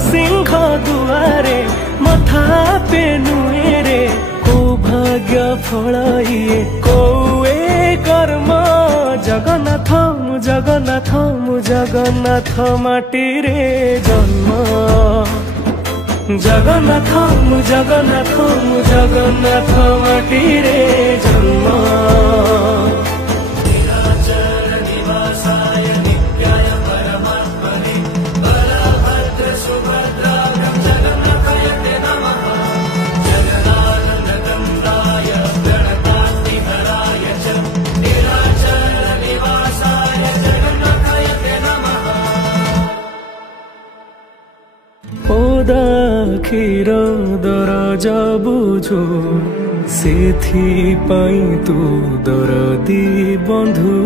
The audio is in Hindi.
सिंह दुआरे मथा पेनुएरे को भाग्य फल ये कोए कर्म जगन्नाथ मु जगन्नाथ मु जगन्नाथ माटी रे जन्म जगन्नाथ मु जगन्नाथ मु जगन्नाथ माटी रे जन्म क्षीर दरज बुझो सेथि पाई तू दरदी बंधु।